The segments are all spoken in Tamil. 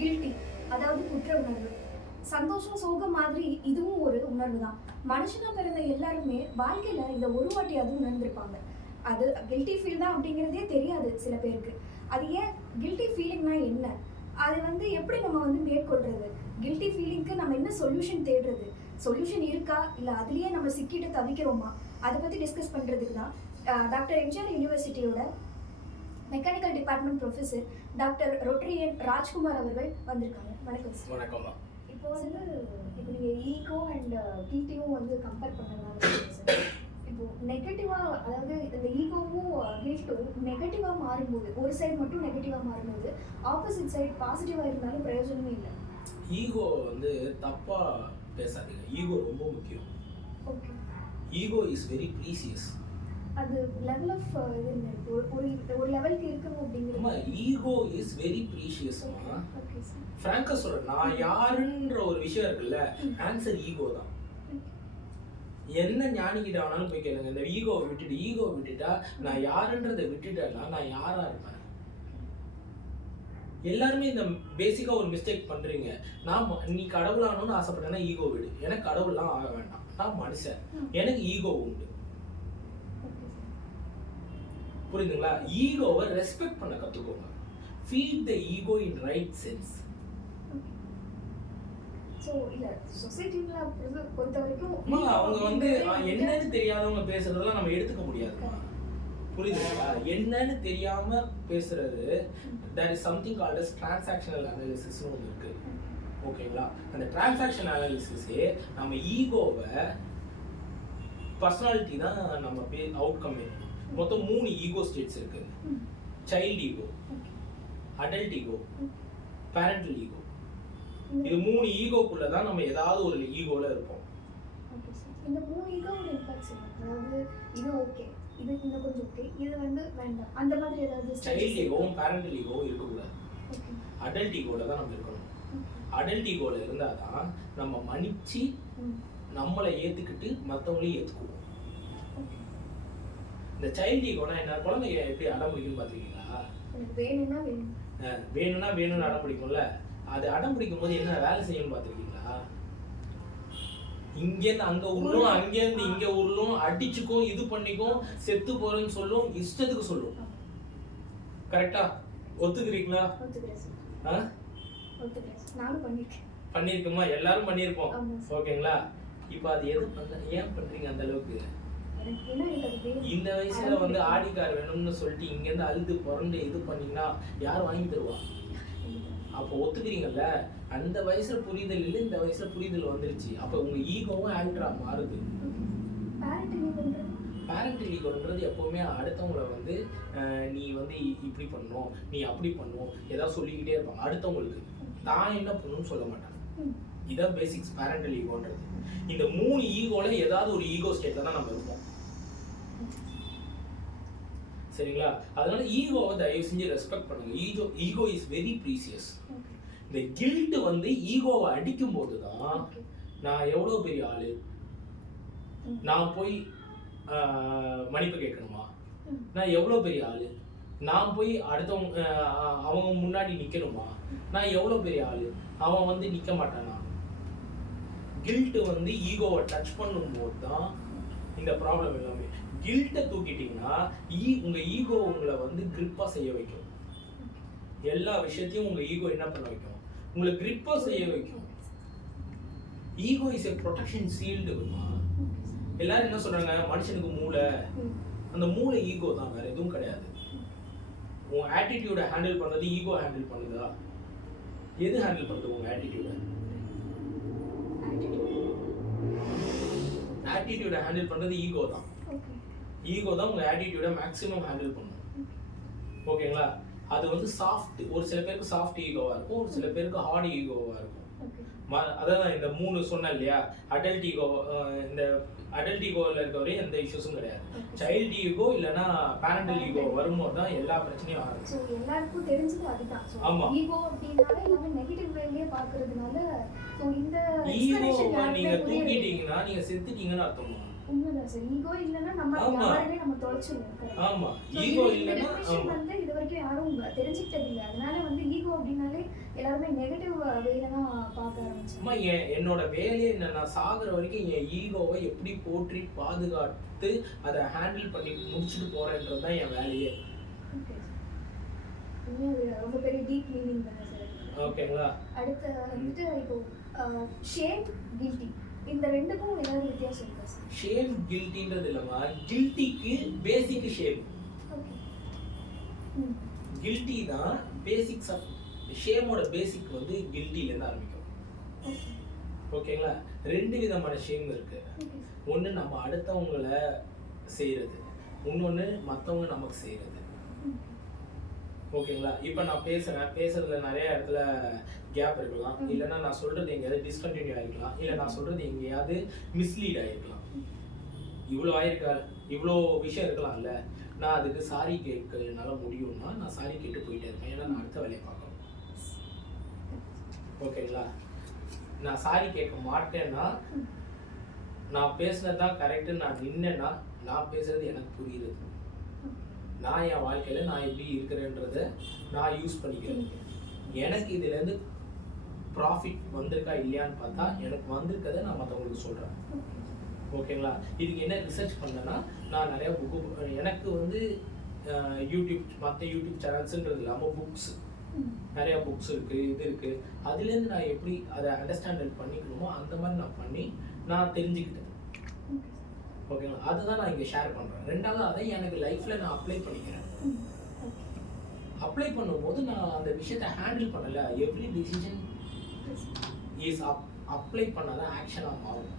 கில்ட்டி அதாவது குற்ற உணர்வு. சந்தோஷம் சோகம் மாதிரி இதுவும் ஒரு உணர்வு தான் மனுஷனா பிறந்த எல்லாருமே வாழ்க்கையில இதை ஒரு வாட்டியாவது உணர்ந்திருப்பாங்க. அது கில்ட்டி ஃபீல் தான் அப்படிங்கிறதே தெரியாது சில பேருக்கு. அது ஏன் கில்ட்டி ஃபீலிங்னா என்ன? அது வந்து எப்படி நம்ம வந்து மேற்கொள்றது? கில்ட்டி ஃபீலிங்க்கு நம்ம என்ன சொல்யூஷன் தேடுறது? சொல்யூஷன் இருக்கா? இல்லை அதுலயே நம்ம சிக்கிட்டு தவிக்கிறோமா? அதை பற்றி டிஸ்கஸ் பண்ணுறதுக்கு தான் doctor MGR யூனிவர்சிட்டியோட mechanical department professor doctor Rodrian Rajkumar அவர்கள் வந்திருக்காங்க. வணக்கம் சார் வணக்கம்மா இப்போ வந்து இப்போ நீங்கள் ஈகோ அண்ட் கில்ட்டியும் வந்து கம்பேர் பண்ணுறதுனால சார் இப்போ நெகட்டிவாக அதாவது இந்த ஈகோவும் கில்ட்டும் நெகட்டிவாக மாறும்போது ஒரு சைடு மட்டும் நெகட்டிவாக மாறும்போது ஆப்போசிட் சைடு பாசிட்டிவாக இருந்தாலும் பிரயோஜனமே இல்லை. ஈகோ வந்து தப்பா பேசாதீங்க. ஈகோ ரொம்ப முக்கியம். Okay ego is very precious அது லெவல் ஆஃப் இது என்ன இருக்கு? ஒரு ஒரு லெவலுக்கு இருக்கணும் அப்படிங்கிறது ஈகோ இஸ் வெரி சார் ஃப்ராங்கா சொல்றேன் நான் யாருன்ற ஒரு விஷயம் இருக்குல்ல ஆன்சர் ஈகோ தான். என்ன ஞானிக்கிட்ட வேணாலும் போய் கேளுங்க இந்த ஈகோவை விட்டுட்டு ஈகோவை விட்டுட்டா நான் யாருன்றதை விட்டுட்டேன்னா நான் யாரா இருப்பேன்? எல்லாருமே இந்த பேசிக்கா ஒரு மிஸ்டேக் பண்றீங்க. நான் நீ கடவுளாகணும்னு ஆசைப்பட்டேன்னா ஈகோ விடு. எனக்கு கடவுள்லாம் ஆக வேண்டாம். நான் மனுஷன். எனக்கு ஈகோ உண்டு. புரியுதுங்களா? ஈகோவை ரெஸ்பெக்ட் பண்ண கத்துக்கோங்க. Feed the ego in right sense அவங்க வந்து என்னன்னு தெரியாதவங்க பேசுறதெல்லாம் நம்ம எடுத்துக்க முடியாதுமா? புரியுதுங்களா? என்னன்னு தெரியாம பேசுறது there is something called as transactional அனாலிசிஸ்னு ஒன்று இருக்கு. ஓகேங்களா? அந்த டிரான்சாக்ஷன் அனாலிசிஸே நம்ம ஈகோவை பர்சனாலிட்டி தான் நம்ம பே அவுட்கம் மொத்தம் மூணு ஈகோ ஸ்டேட்ஸ் இருக்கு. Child ego adult ego parental ego இது மூணு ஈகோக்குள்ள தான் நம்ம ஏதாவது ஒரு ஈகோல இருப்போம். இந்த மூணு ஈகோவோட இம்பாக்ட்ஸ் என்ன? அதாவது இது ஓகே இது இன்னும் கொஞ்சம் ஓகே இது வந்து வேண்டாம். அந்த மாதிரி ஏதாவது சைல்ட் ஈகோவும் பேரண்டல் ஈகோவும் இருக்கக்கூடாது. ஓகே. அடல்ட் ஈகோல தான் நம்ம இருக்கணும். அடல்ட் ஈகோல இருந்தால் தான் நம்ம மன்னிச்சு நம்மளை ஏத்துக்கிட்டு மற்றவங்களையும் ஏத்துக்குவோம். இந்த சைல்ட் ஈகோனா என்ன? குழந்தைங்க எப்படி அடம் பிடிக்கும்னு பார்த்துருக்கீங்களா வேணும்னா வேணும். வேணும்னா வேணும்னு அடம் பிடிக்கும்ல அது அடம் பிடிக்கும் போது என்ன வேலை செய்யணும்னு பார்த்துருக்கீங்களா? இங்கேருந்து அங்க உருளும் அங்கேருந்து இங்க உருளும் அடிச்சுக்கும் இது பண்ணிக்கும் செத்து போறேன்னு சொல்லும் இஷ்டத்துக்கு சொல்லும். கரெக்டா ஒத்துக்கிறீங்களா? பண்ணிருக்கோமா? எல்லாரும் பண்ணியிருப்போம். ஓகேங்களா? இப்போ அது எது பண்ண ஏன் பண்றீங்க அந்த அளவுக்கு? இந்த வயசுல வந்து ஆடி கார் வேணும்னு சொல்லிட்டு இங்க இருந்து அழுது புரண்டு இது பண்ணீங்கன்னா யார் வாங்கி தருவா? அப்போ ஒத்துக்கிறீங்கல்ல? அந்த வயசுல புரிதல் இல்லை இந்த வயசுல புரிதல் வந்துருச்சு. அப்போ உங்க ஈகோவும் ஆல்ட்ரா மாறுது. பேரண்ட் என்ன பண்ணுறது பேரண்ட் ஈகோன்றது எப்பவுமே அடுத்தவங்கள வந்து நீ வந்து இப்படி பண்ணணும் நீ அப்படி பண்ணணும் ஏதாவது சொல்லிக்கிட்டே இருப்பாங்க அடுத்தவங்களுக்கு. தான் என்ன பண்ணணும்னு சொல்ல மாட்டாங்க இதான் பேசிக்ஸ் பேரண்டல் ஈகோன்றது. இந்த மூணு ஈகோல ஏதாவது ஒரு ஈகோ ஸ்டேட்ல தான் நம்ம இருப்போம். சரிங்களா? அதனால ஈகோவை தயவு செஞ்சு ரெஸ்பெக்ட் பண்ணுங்க. Ego ego is very precious இந்த கில்ட் வந்து ஈகோவை அடிக்கும் போது தான் நான் எவ்வளோ பெரிய ஆளு. நான் போய் மன்னிப்பு கேட்கணுமா. நான் எவ்வளோ பெரிய ஆளு? நான் போய் அடுத்தவங்க அவங்க முன்னாடி நிக்கணுமா? நான் எவ்வளோ பெரிய ஆளு? அவன் வந்து நிக்க மாட்டானா? கில்ட் வந்து ஈகோவை டச் பண்ணும்போது தான் இந்த ப்ராப்ளம் எல்லாமே கில்ட்டை தூக்கிட்டீங்கன்னா ஈ உங்க ஈகோ உங்களை வந்து கிரிப்பா செய்ய வைக்கும். எல்லா விஷயத்தையும் உங்க ஈகோ என்ன பண்ண வைக்கும்? உங்களை கிரிப்பா செய்ய வைக்கும். ஈகோ இஸ் எ ப்ரொடெக்ஷன் சீல்டுமா எல்லாரும் என்ன சொல்றாங்க? மனுஷனுக்கு மூளை. அந்த மூளை ஈகோ தான் வேற எதுவும் கிடையாது. உன் ஆட்டிடியூட ஹேண்டில் பண்றது ஈகோ ஹேண்டில் பண்ணுதா? எது ஹேண்டில் பண்ணுது உங்க ஆட்டிடியூட ஆட்டிடியூட் ஹேண்டில் பண்றது ஈகோ தான். ஈகோ தான் உங்க ஆட்டிடியூட மேக்ஸிமம் ஹேண்டில் பண்ணும். ஓகேங்களா அது வந்து சாஃப்ட் ஒரு சில பேருக்கு சாஃப்ட் ஈகோவா இருக்கும் ஒரு சில பேருக்கு ஹார்ட் ஈகோவா இருக்கும். அதான் இந்த மூணு சொன்னேன் இல்லையா? அடல்ட் ஈகோ இந்த அடல்ட் ஈகோவில் இருக்கவரையும் எந்த இஷ்யூஸும் கிடையாது. சைல்ட் ஈகோ இல்லைன்னா பேரண்டல் ஈகோ வரும்போது தான் எல்லா பிரச்சனையும் ஆரம்பிச்சு ஸோ எல்லாருக்கும் தெரிஞ்சது அதுதான். ஸோ ஆமா. ஈகோ அப்படின்னாலே எல்லாமே நெகட்டிவ் வேலையே பார்க்கறதுனால ஸோ இந்த ஈகோவை explanation நீங்க யாருக்குமே புரியல. தூக்கிட்டீங்கன்னா நீங்க செத்துட்டீங்கன்னு அர்த்தமா. உண்மைதான் சார். ஈகோ இல்லைன்னா நம்ம. யாருமே நம்ம தொலைச்சிருவோம். ஆமா. ஈகோ இல்லைன்னா வந்து இது வரைக்கும் யாரும் தெரிஞ்சுக்கிட்டது இல்லை. அதனால வந்து ஈகோ அப்படின்னாலே எல்லாருமே நெகட்டிவ் வேல தான் பார்க்க என் என்னோட வேலையே என்ன நான் சாகுற வரைக்கும் என் ஈகோவை எப்படி போற்றி பாதுகாத்து அதை ஹேண்டில் பண்ணி முடிச்சுட்டு போறேன்றது தான் என் வேலையே. ரொம்ப பெரிய டீப் மீனிங் தானே சார் ஓகேங்களா? அடுத்து வந்துட்டு இப்போ ஷேம் கில்ட்டி இந்த ரெண்டுக்கும் ஏதாவது வித்தியாசம் இருக்கா சார் ஷேம் கில்ட்டின்றது இல்லைம்மா கில்ட்டிக்கு பேசிக் ஷேம் கில்ட்டி தான் பேசிக்ஸ் ஆஃப் ஷேமோட பேசிக் வந்து கில்ட்டிலேருந்து ஆரம்பிக்கும். ஓகே ஓகேங்களா ரெண்டு விதமான ஷேம் இருக்கு. ஒன்று நம்ம அடுத்தவங்களை செய்கிறது இன்னொன்று மற்றவங்க நமக்கு செய்கிறது ஓகேங்களா? இப்போ நான் பேசுகிறேன் பேசுறதுல நிறைய இடத்துல கேப் இருக்கலாம். இல்லைன்னா நான் சொல்கிறது எங்கேயாவது டிஸ்கண்டினியூ ஆகிருக்கலாம் இல்லை நான் சொல்கிறது எங்கேயாவது மிஸ்லீட் ஆகிருக்கலாம் இவ்வளோ ஆயிருக்கா? இவ்வளோ விஷயம் இருக்கலாம்ல. நான் அதுக்கு சாரி கேட்க என்னால் முடியும்னா நான் சாரி கேட்டு போயிட்டே இருப்பேன். ஏன்னா நான் அடுத்த வேலையை பார்க்கணும். ஓகேங்களா? நான் சாரி கேட்க மாட்டேன்னா நான் பேசுனது தான் கரெக்டு நான் நின்னேன்னா நான் பேசுறது எனக்கு புரியுது. நான் என் வாழ்க்கையில் நான் எப்படி இருக்கிறேன்றத நான் யூஸ் பண்ணிக்கிறேன். எனக்கு இதுலேருந்து ப்ராஃபிட் வந்திருக்கா இல்லையான்னு பார்த்தா எனக்கு வந்திருக்கதை நான் மற்றவங்களுக்கு சொல்கிறேன் ஓகேங்களா? இதுக்கு என்ன ரிசர்ச் பண்ணேன்னா நான் நிறையா புக்கு எனக்கு வந்து யூடியூப் மற்ற யூடியூப் சேனல்ஸுன்றது இல்லாமல் புக்ஸ் நிறைய புக்ஸ் இருக்குது இது இருக்குது அதுலேருந்து நான் எப்படி அதை அண்டர்ஸ்டாண்ட் பண்ணிக்கணுமோ அந்த மாதிரி நான் பண்ணி நான் தெரிஞ்சுக்கிட்டேன். ஓகேங்களா அதுதான் நான் இங்கே ஷேர் பண்ணுறேன் ரெண்டாவது அதை எனக்கு லைஃப்பில் நான் அப்ளை பண்ணிக்கிறேன். அப்ளை பண்ணும்போது நான் அந்த விஷயத்தை ஹேண்டில் பண்ணல. Every decision is up apply பண்ணாதான் ஆக்ஷனாக மாறும்.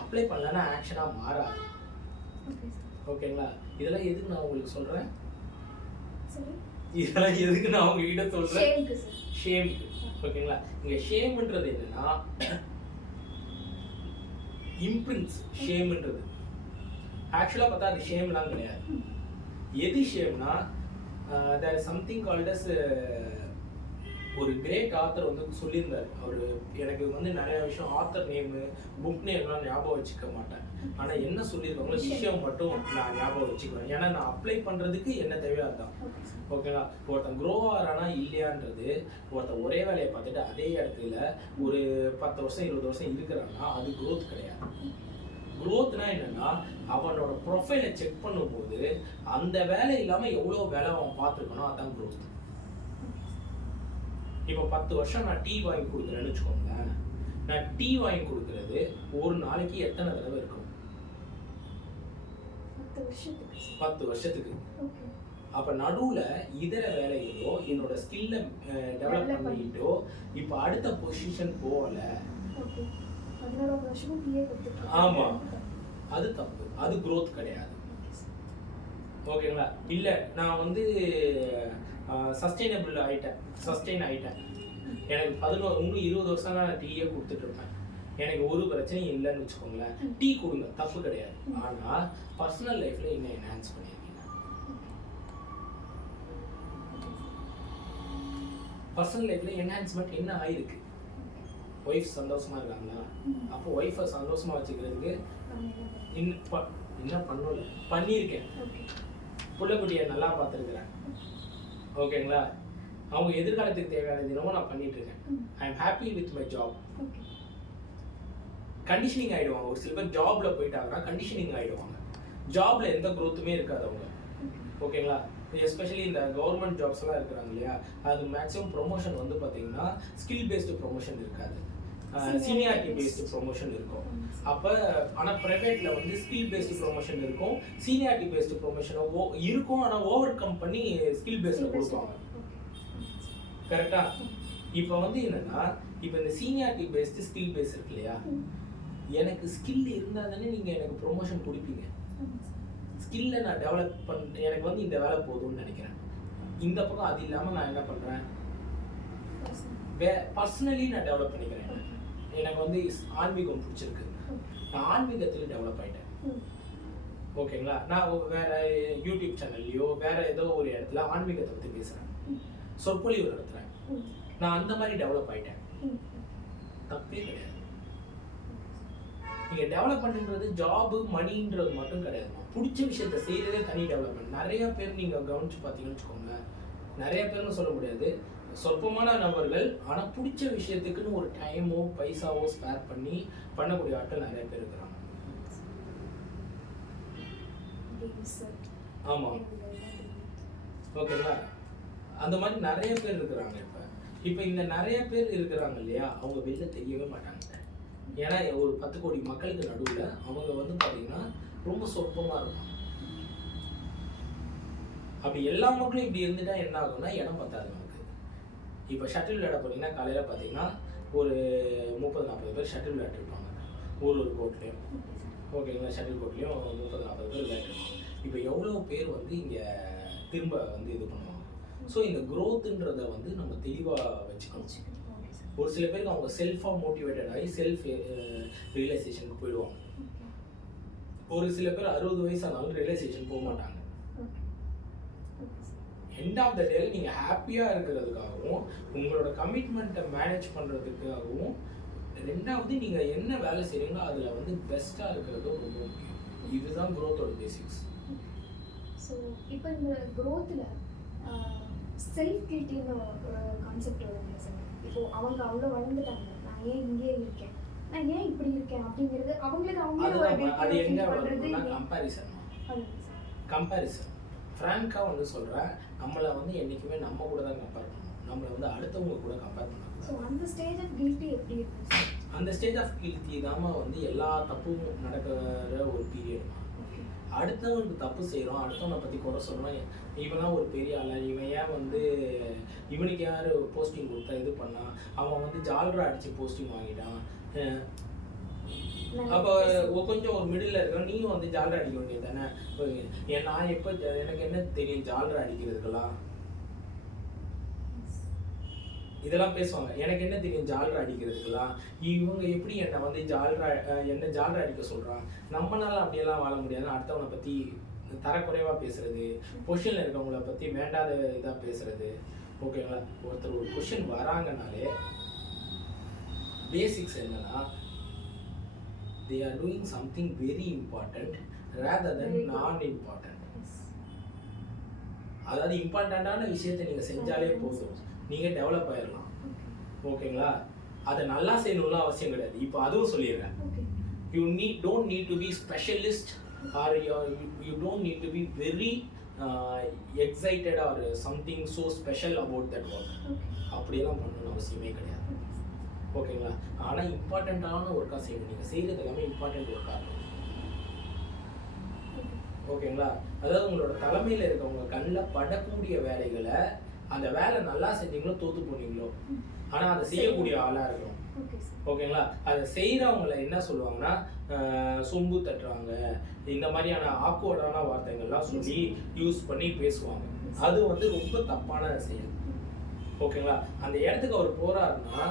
அப்ளை பண்ணலன்னா ஆக்ஷனாக மாறாது. ஓகேங்களா இதெல்லாம் எதுக்கு நான் உங்களுக்கு சொல்கிறேன் இதெல்லாம் எதுக்கு நான் உங்ககிட்ட சொல்கிறேன் ஷேம்க்கு ஷேம் ஓகேங்களா இங்க ஷேம்ன்றது என்னன்னா இம்ப்ரின்ஸ் ஷேம்ன்றது ஆக்சுவலாக பார்த்தா அது ஷேம்லாம் கிடையாது. எது ஷேம்னா there is something called as ஒரு கிரேட் ஆத்தர் வந்து சொல்லியிருந்தார். அவர் எனக்கு வந்து நிறைய விஷயம் ஆத்தர் நேமு புக் நேம்லாம் ஞாபகம் வச்சுக்க மாட்டேன். ஆனால் என்ன சொல்லியிருக்காங்களோ விஷயம் மட்டும் நான் ஞாபகம் வச்சுக்குவேன். ஏன்னா நான் அப்ளை பண்ணுறதுக்கு என்ன தேவையோ அதுதான் ஓகேங்களா ஒருத்தன் க்ரோ ஆகிறானா இல்லையான்றது ஒருத்தன் ஒரே வேலையை பார்த்துட்டு அதே இடத்துல ஒரு பத்து வருஷம் இருபது வருஷம் இருக்கிறான்னா அது growth கிடையாது. Growthனா என்னன்னா அவனோட ப்ரொஃபைலை செக் பண்ணும்போது அந்த வேலை இல்லாமல் எவ்வளோ வேலை அவன் பார்த்துருக்கணும் அதான் growth. இப்போ பத்து வருஷம் நான் டீ வாங்கி கொடுக்குறேன்னு வச்சுக்கோங்களேன். நான் டீ வாங்கி கொடுக்கறது ஒரு நாளைக்கு எத்தனை தடவை இருக்கும்? பத்து வருஷத்துக்கு. அப்ப நடுவுல இதர வேலைகளோ என்னோட ஸ்கில்ல டெவலப் பண்ணிட்டோ இப்போ அடுத்த பொசிஷன் போகல. ஆமாம் ஆமா. அது தப்பு. அது குரோத் கிடையாது. ஓகேங்களா? இல்ல நான் வந்து சஸ்டைனபிள் ஆயிட்டேன். சஸ்டைன் ஆயிட்டேன். எனக்கு பதினோரு இன்னும் இருபது வருஷம் நான் டீயே கொடுத்துட்டு இருப்பேன். எனக்கு ஒரு பிரச்சனையும் இல்லைன்னு வச்சுக்கோங்களேன். டீ கொடுங்க. தப்பு கிடையாது. ஆனா பர்சனல் லைஃப்ல என்ன என்ஹான்ஸ் பண்ணியிருக்கீங்க பர்சனல் லைஃப்ல என்ஹான்ஸ்மெண்ட் என்ன ஆயிருக்கு? ஒய்ஃப் சந்தோஷமா இருக்காங்களா? அப்போ ஒய்ஃபை சந்தோஷமா வச்சுக்கிறதுக்கு என்ன பண்ணல பண்ணியிருக்கேன். புள்ளக்குட்டியை நல்லா பார்த்துருக்குறேன். ஓகேங்களா? அவங்க எதிர்காலத்துக்கு தேவையான தினமும் நான் பண்ணிட்டு இருக்கேன் I am happy with my job conditioning ஆயிடுவாங்க. ஒரு சில பேர் ஜாப்ல போயிட்டாங்கன்னா கண்டிஷனிங் ஆயிடுவாங்க. ஜாப்ல எந்த growth-உமே இருக்காது அவங்க. ஓகேங்களா? எஸ்பெஷலி இந்த கவர்மெண்ட் ஜாப்ஸ்லாம் இருக்கிறாங்க இல்லையா? அது மேக்ஸிமம் ப்ரொமோஷன் வந்து பார்த்தீங்கன்னா ஸ்கில் பேஸ்டு ப்ரொமோஷன் இருக்காது. சீனியாரிட்டி பேஸ்டு ப்ரொமோஷன் இருக்கும். அப்போ ஆனால் ப்ரைவேட்டில் வந்து ஸ்கில் பேஸ்டு ப்ரொமோஷன் இருக்கும். சீனியாரிட்டி பேஸ்டு ப்ரொமோஷன் இருக்கும். ஆனால் ஓவர் கம் பண்ணி ஸ்கில் பேஸ்டில் கொடுப்பாங்க. கரெக்டா இப்போ வந்து என்னன்னா இப்போ இந்த சீனியாரிட்டி பேஸ்டு ஸ்கில் பேஸ் இருக்கு இல்லையா? எனக்கு ஸ்கில் இருந்தால் தானே நீங்கள் எனக்கு ப்ரொமோஷன் கொடுப்பீங்க. ஸ்கில்லை நான் டெவலப் பண்ண எனக்கு வந்து இந்த வேலை போதும்னு நினைக்கிறேன். இந்த பக்கம் அது இல்லாமல் நான் என்ன பண்ணுறேன் வே பர்சனலி நான் டெவலப் பண்ணிக்கிறேன். எனக்கு வந்து ஆன்மீகம் பிடிச்சிருக்கு. நான் ஆன்மீகத்தில் டெவலப் ஆயிட்டேன். ஓகேங்களா? நான் வேற யூடியூப் சேனல்லையோ வேற ஏதோ ஒரு இடத்துல ஆன்மீகத்தை பற்றி பேசுகிறேன் சொற்பொழிவு நடத்துகிறேன் நான் அந்த மாதிரி டெவலப் ஆயிட்டேன். தப்பே கிடையாது. நீங்கள் டெவலப்மெண்ட்ன்றது ஜாபு மணின்றது மட்டும் கிடையாதுமா பிடிச்ச விஷயத்த செய்கிறதே தனி டெவலப்மெண்ட் நிறைய பேர் நீங்கள் கவனிச்சு பார்த்தீங்கன்னு வச்சுக்கோங்களேன் நிறைய பேர்னு சொல்ல முடியாது. சொற்பமான நபர்கள் ஆனால் பிடிச்ச விஷயத்துக்குன்னு ஒரு டைமோ பைசாவோ ஸ்பேர் பண்ணி பண்ணக்கூடிய ஆட்கள் நிறைய பேர் இருக்கிறாங்க. ஆமாம் ஓகேங்களா? அந்த மாதிரி நிறைய பேர் இருக்கிறாங்க இப்போ. இப்போ இந்த நிறைய பேர் இருக்கிறாங்க இல்லையா அவங்க வெளில தெரியவே மாட்டாங்க. ஏன்னா ஒரு பத்து கோடி மக்களுக்கு நடுவில் அவங்க வந்து பார்த்தீங்கன்னா ரொம்ப சொற்பமாக இருக்கும் அப்படி எல்லா மக்களும் இப்படி இருந்துட்டா என்ன ஆகும்னா இடம் பத்தாது. இப்போ ஷட்டில் விளையாட போனீங்கன்னா காலையில் பார்த்தீங்கன்னா ஒரு முப்பது நாற்பது பேர் ஷட்டில் விளையாட்டுருப்பாங்க ஒரு ஒரு போட்லேயும் ஓகேங்களா ஷட்டில் கோர்ட்லேயும் முப்பது நாற்பது பேர் விளையாட்டுருப்பாங்க இப்போ எவ்வளோ பேர் வந்து இங்கே திரும்ப வந்து இது பண்ணுவாங்க? ஸோ இந்த க்ரோத்துன்றதை வந்து நம்ம தெளிவாக வச்சுக்கணும். ஒரு சில பேருக்கு அவங்க செல்ஃபாக மோட்டிவேட்டட் ஆகி செல்ஃப் ரியலைசேஷனுக்கு போயிடுவாங்க. ஒரு சில பேர் அறுபது வயசானாலும் ரியலைசேஷன் போக மாட்டாங்க. எண்ட் ஆஃப் த டே நீங்கள் ஹாப்பியாக இருக்கிறதுக்காகவும் உங்களோட கமிட்மெண்ட்டை மேனேஜ் பண்ணுறதுக்காகவும் ரெண்டாவது நீங்கள் என்ன வேலை செய்கிறீங்களோ அதில் வந்து பெஸ்ட்டாக இருக்கிறதும் ரொம்ப முக்கியம் இதுதான் growth-ஓட பேசிக்ஸ் ஸோ இப்போ இந்த க்ரோத்தில் செல்ஃப் கில்ட்டின்னு கான்செப்ட் வருதுங்க சார் இப்போ அவங்க அவ்வளோ வளர்ந்துட்டாங்க. நான் ஏன் இங்கேயே இருக்கேன்? நான் ஏன் இப்படி இருக்கேன்? அப்படிங்கிறது அவங்களுக்கு அவங்களே அது இல்லையா? கம்பேரிசன் கம்பேரிசன் ஃப்ராங்காக வந்து சொல்கிறேன் நம்மளை வந்து என்றைக்குமே நம்ம கூட தான் கம்பேர் பண்ணணும். நம்மளை வந்து அடுத்தவங்க கூட கம்பேர் ஸோ பண்ணக்கூடாது அந்த ஸ்டேஜ் ஆஃப் கில்ட்டி எப்படி அந்த ஸ்டேஜ் ஆஃப் கில்ட்டி தாம வந்து எல்லா தப்பும் நடக்கிற ஒரு பீரியட் அடுத்தவனுக்கு தப்பு செய்கிறோம் அடுத்தவனை பற்றி குறை சொல்கிறோம் இவனா ஒரு பெரிய ஆளா இவன் ஏன் வந்து இவனுக்கு யார் போஸ்டிங் கொடுத்தா இது பண்ணா? அவன் வந்து ஜால்ரா அடித்து போஸ்டிங் வாங்கிட்டான். அப்போ கொஞ்சம் ஒரு மிடில் இருக்கிற நீயும் வந்து ஜால்ரா அடிக்க வேண்டியது தானே நான் எப்போ எனக்கு என்ன தெரியும் ஜால்ரா அடிக்கிறதுக்கெல்லாம்? இதெல்லாம் பேசுவாங்க. எனக்கு என்ன தெரியும் ஜால்ரா அடிக்கிறதுக்கெல்லாம்? இவங்க எப்படி என்னை வந்து ஜால்ரா என்ன ஜால்ரா அடிக்க சொல்கிறான் நம்மளால அப்படியெல்லாம் வாழ முடியாது அடுத்தவனை பற்றி தரக்குறைவாக பேசுறது பொசிஷனில் இருக்கவங்கள பற்றி வேண்டாத இதாக பேசுறது. ஓகேங்களா ஒருத்தர் ஒரு கொஷின் வராங்கனாலே பேசிக்ஸ் என்னன்னா they are doing something very important rather then. நான் இம்பார்ட்டன்ட் அதாவது இம்பார்ட்டண்ட்டான விஷயத்தை நீங்கள் செஞ்சாலே போதும். நீங்கள் டெவலப் ஆயிடலாம் ஓகேங்களா? அதை நல்லா செய்யணும்லாம் அவசியம் கிடையாது. இப்போ அதுவும் சொல்லிடுறேன். You need don't need to be specialist or you don't need to be very excited or something so special about that work அப்படியெல்லாம் பண்ணணும்னு அவசியமே கிடையாது. ஓகேங்களா? ஆனால் இம்பார்ட்டண்ட்டான ஒர்க்காக செய்யணும் நீங்கள் செய்கிறது எல்லாமே இம்பார்ட்டண்ட் ஒர்க்காக இருக்கும். ஓகேங்களா? அதாவது உங்களோட தலைமையில் இருக்கவங்க கண்ணில் படக்கூடிய வேலைகளை அந்த வேலை நல்லா செஞ்சீங்களோ தோத்து போனீங்களோ ஆனால் அதை செய்யக்கூடிய ஆளாக இருக்கணும். ஓகேங்களா? அதை செய்கிறவங்கள என்ன சொல்லுவாங்கன்னா சொம்பு தட்டுறாங்க. இந்த மாதிரியான ஆக்வர்டான வார்த்தைகள்லாம் சொல்லி யூஸ் பண்ணி பேசுவாங்க. அது வந்து ரொம்ப தப்பான செயல். ஓகேங்களா? அந்த இடத்துக்கு அவர் போறாருன்னா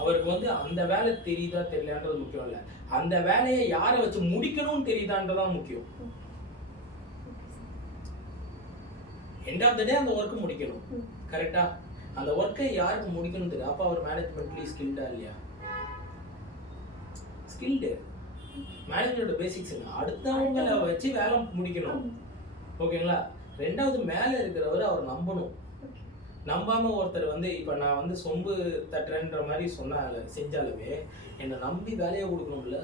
அவருக்கு வந்து அந்த வேலை தெரியுதா தெரியலான்றது முக்கியம் இல்லை. அந்த வேலையை யாரை வச்சு முடிக்கணும்னு தெரியுதான்றதான் முக்கியம். எண்ட் ஆஃப் த டே அந்த ஒர்க்கு முடிக்கணும். கரெக்டா அந்த ஒர்க்கை யாருக்கு முடிக்கணும் தெரியும் அப்போ அவர் மேனேஜ்மெண்ட்லி ஸ்கில்டா இல்லையா? ஸ்கில்டு மேனேஜரோட பேசிக்ஸ் அடுத்தவங்கள வச்சு வேலை முடிக்கணும். ஓகேங்களா ரெண்டாவது மேலே இருக்கிறவர் அவர் நம்பணும். நம்பாம ஒருத்தர் வந்து இப்போ நான் வந்து சொம்பு தட்டுறேன்ற மாதிரி சொன்னால செஞ்சாலுமே என்னை நம்பி வேலையை கொடுக்கணும்ல?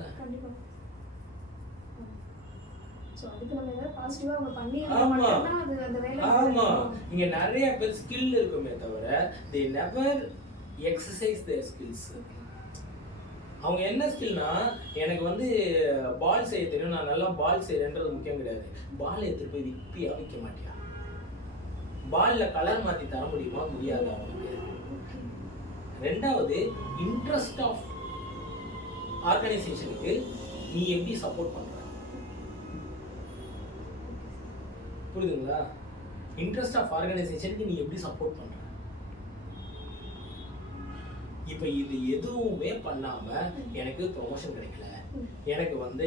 ஆமா. இங்க நிறைய பேர் ஸ்கில் இருக்குமே தவிர they never exercise their skills அவங்க என்ன ஸ்கில்னா எனக்கு வந்து பால் செய்ய தெரியும். நான் நல்லா பால் செய்யறேன்றது முக்கியம் கிடையாது. பால் எடுத்துட்டு போய் விற்பியா விற்க மாட்டியா? பால்ல கலர் மாற்றி தர முடியுமா? முடியாது? அவங்களுக்கு ரெண்டாவது இன்ட்ரெஸ்ட் ஆஃப் ஆர்கனைசேஷனுக்கு நீ எப்படி சப்போர்ட் பண்ணுற புரியுதுங்களா? இன்ட்ரெஸ்ட் ஆஃப் ஆர்கனைசேஷனுக்கு நீ எப்படி சப்போர்ட் பண்ற? இப்போ இது எதுவுமே பண்ணாம எனக்கு ப்ரொமோஷன் கிடைக்கல. எனக்கு வந்து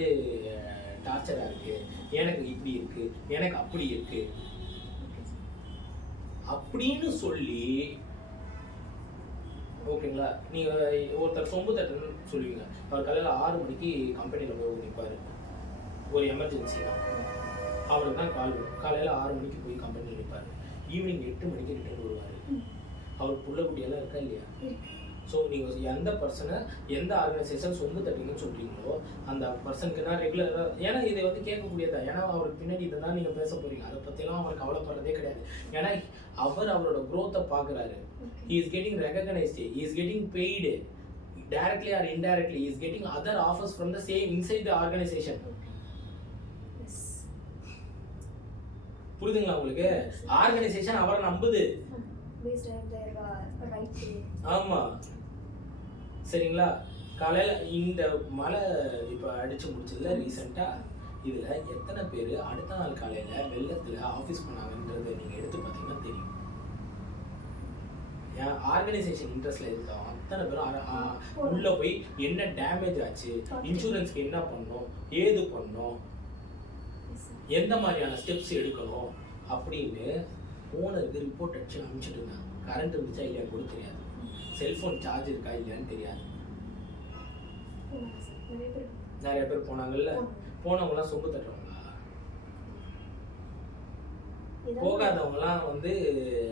டார்ச்சரா இருக்கு. எனக்கு இப்படி இருக்கு. எனக்கு அப்படி இருக்கு. அப்படின்னு சொல்லி ஓகேங்களா? நீங்க ஒருத்தர் சொம்பு தட்டுன்னு சொல்லுவீங்க. அவர் காலையில ஆறு மணிக்கு கம்பெனியில் போய் நிற்பாரு ஒரு எமர்ஜென்சி தான் அவருக்கு தான் கால் வரும். காலையில ஆறு மணிக்கு போய் கம்பெனியில் நிற்பாரு ஈவினிங் எட்டு மணிக்கு ரிட்டர்ன் வருவார். அவர் புள்ள குட்டியெல்லாம் இருக்கா இல்லையா? ஸோ நீங்கள் எந்த பர்சனை எந்த ஆர்கனைசேஷன் சொந்த தட்டிங்கன்னு சொல்கிறீங்களோ அந்த பர்சனுக்கு நான் ரெகுலராக ஏன்னா இதை வந்து கேட்கக்கூடியதா? ஏன்னா அவருக்கு பின்னாடி இதை தான் நீங்கள் பேச போகிறீங்க அதை பற்றிலாம் அவர் கவலைப்படுறதே கிடையாது. ஏன்னா அவர் அவரோட growth-அ பார்க்குறாரு. Getting recognized. He is getting paid. Directly or indirectly is getting other offers from the same inside the organization. புரியுதுங்களா உங்களுக்கு? ஆர்கனைசேஷன் அவரை நம்புது. ரைட் ஆமா. சரிங்களா? காலையில் இந்த மழை இப்போ அடித்து முடிச்சதில் ரீசெண்டாக இதில் எத்தனை பேர் அடுத்த நாள் காலையில் வெள்ளத்தில் ஆஃபீஸ் பண்ணாங்கன்றதை நீங்கள் எடுத்து பார்த்தீங்கன்னா தெரியும். ஏன்? ஆர்கனைசேஷன் இன்ட்ரெஸ்ட்ல இருக்கா அத்தனை பேரும் உள்ள போய் என்ன டேமேஜ் ஆச்சு? இன்சூரன்ஸ்க்கு என்ன பண்ணோம்? ஏது பண்ணோம்? எந்த மாதிரியான ஸ்டெப்ஸ் எடுக்கணும்? அப்படின்னு ஓனருக்கு ரிப்போர்ட் அடிச்சு அனுப்பிச்சிட்டு இருந்தாங்க. கரண்ட் இருந்துச்சா இல்லையா கூட தெரியாது. செல்ஃபோன் சார்ஜ் இருக்கா இல்லையான்னு தெரியாது நிறைய பேர் போனாங்கல்ல போனவங்கலாம் சொம்பு தட்டுறவங்களா ஏதாவது- போகாதவங்கலாம் வந்து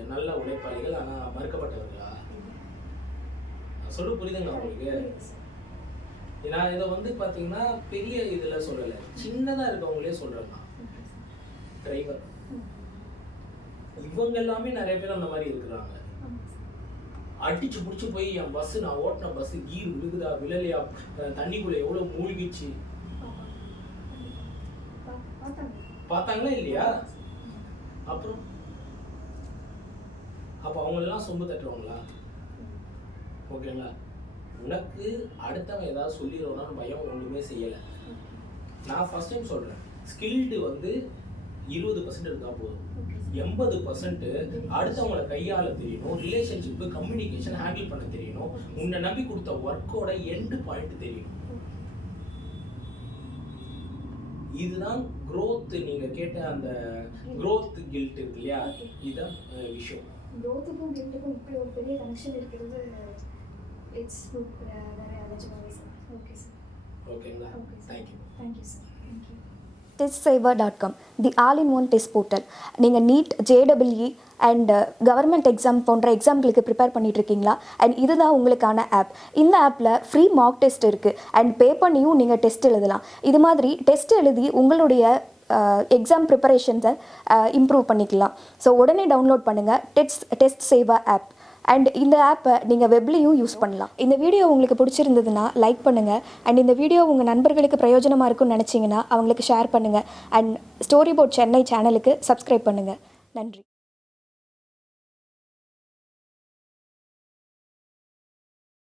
நல்ல உழைப்பாளிகள் ஆனா மறுக்கப்பட்டவர்களா சொல்லு புரியுதுங்களா உங்களுக்கு. நான் இதை வந்து பாத்தீங்கன்னா பெரிய இதுல சொல்லலை சின்னதா இருக்கவங்களே சார். டிரைவர். இவங்க எல்லாமே நிறைய பேர் அந்த மாதிரி இருக்கிறாங்க. அடிச்சு பிடிச்சி போய் என் பஸ் நான் ஓட்டின பஸ் கீர் விழுகுதா விழலையா? அஹ் தண்ணிக்குள்ள எவ்வளவு மூழ்கிச்சு? பார்த்தாங்களா இல்லையா? அப்புறம்? அப்ப அவங்க எல்லாம் சொம்பு தட்டுறவங்களா ஓகேங்களா? உனக்கு அடுத்தவன் ஏதாவது சொல்லிடுவோம்னா பயம் ஒண்ணுமே செய்யல. நான் ஃபர்ஸ்ட் டைம் சொல்றேன். ஸ்கில்டு வந்து இருபது பர்சன்ட் இருந்தா போதும். எண்பது பர்சன்ட் அடுத்தவங்கள கையாள தெரியணும் ரிலேஷன்ஷிப் கம்யூனிகேஷன் ஹேண்டில் பண்ண தெரியணும் உன்னை நம்பி கொடுத்த ஒர்க்கோட எண்டு பாயிண்ட் தெரியணும். இதுதான் growth நீங்க கேட்ட அந்த growth guilt இருக்கு இல்லையா? இதுதான் விஷயம். Growth-க்கும் guilt-க்கும் இப்படி ஒரு பெரிய கனெக்ஷன் இருக்கிறது இட்ஸ் நிறைய ஓகே சார் ஓகேங்களா thank you thank you sir thank you test dot com the all in one test portal நீங்கள் நீட் ஜேடபிள்இ அண்ட் கவர்மெண்ட் எக்ஸாம் போன்ற எக்ஸாம்களுக்கு ப்ரிப்பேர் பண்ணிட்டுருக்கீங்களா அண்ட் இதுதான் உங்களுக்கான ஆப் இந்த ஆப்பில் ஃப்ரீ மார்க் டெஸ்ட் இருக்குது அண்ட் பே பண்ணியும் நீங்கள் டெஸ்ட் எழுதலாம். இது மாதிரி டெஸ்ட் எழுதி உங்களுடைய எக்ஸாம் ப்ரிப்பரேஷன்ஸை இம்ப்ரூவ் பண்ணிக்கலாம். ஸோ உடனே டவுன்லோட் பண்ணுங்கள் test test Seva app and இந்த ஆப்பை நீங்கள் வெப்லேயும் யூஸ் பண்ணலாம். இந்த வீடியோ உங்களுக்கு பிடிச்சிருந்ததுன்னா லைக் பண்ணுங்கள் அண்ட் இந்த வீடியோ உங்கள் நண்பர்களுக்கு பிரயோஜனமாக இருக்கும்னு நினச்சிங்கன்னா அவங்களுக்கு ஷேர் பண்ணுங்கள் அண்ட் ஸ்டோரி போர்ட் சென்னை சேனலுக்கு சப்ஸ்கிரைப் பண்ணுங்கள் நன்றி.